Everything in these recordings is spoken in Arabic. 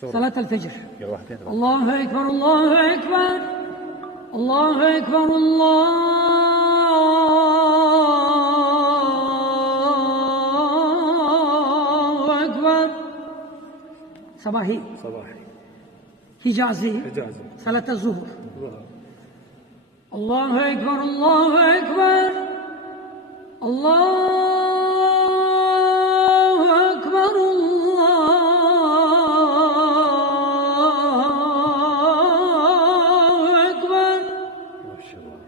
صلاة الفجر. الله أكبر الله أكبر الله أكبر الله أكبر. صباحي حجازي صلاة الظهر. الله أكبر الله أكبر الله أكبر الله أكبر.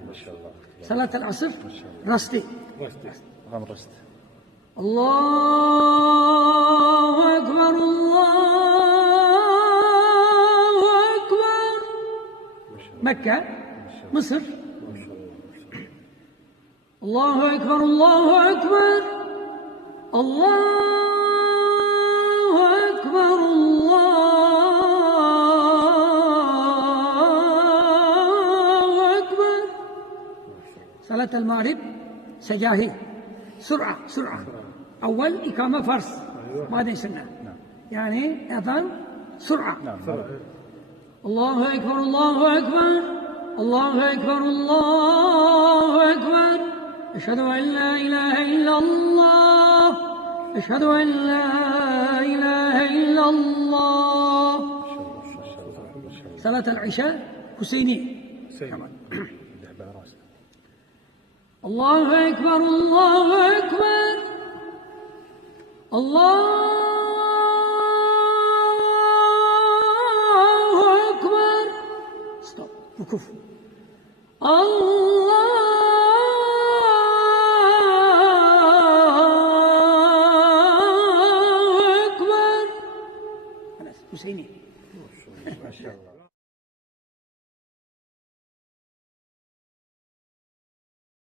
ما شاء الله. صلاة العصر رستي. الله أكبر الله أكبر. مكة مصر. الله أكبر الله أكبر الله أكبر الله أكبر. صلاة المغرب سجاهي سرعة أول إقامة فرض بعدين سنة يعني أذان سرعة. الله أكبر الله أكبر الله أكبر الله أكبر. أشهد أن لا إله إلا الله أشهد أن لا إله إلا الله. صلاة العشاء حسيني. الله أكبر الله أكبر الله أكبر. ستوب وقوف. الله أكبر. خلاص حسيني. ما شاء الله.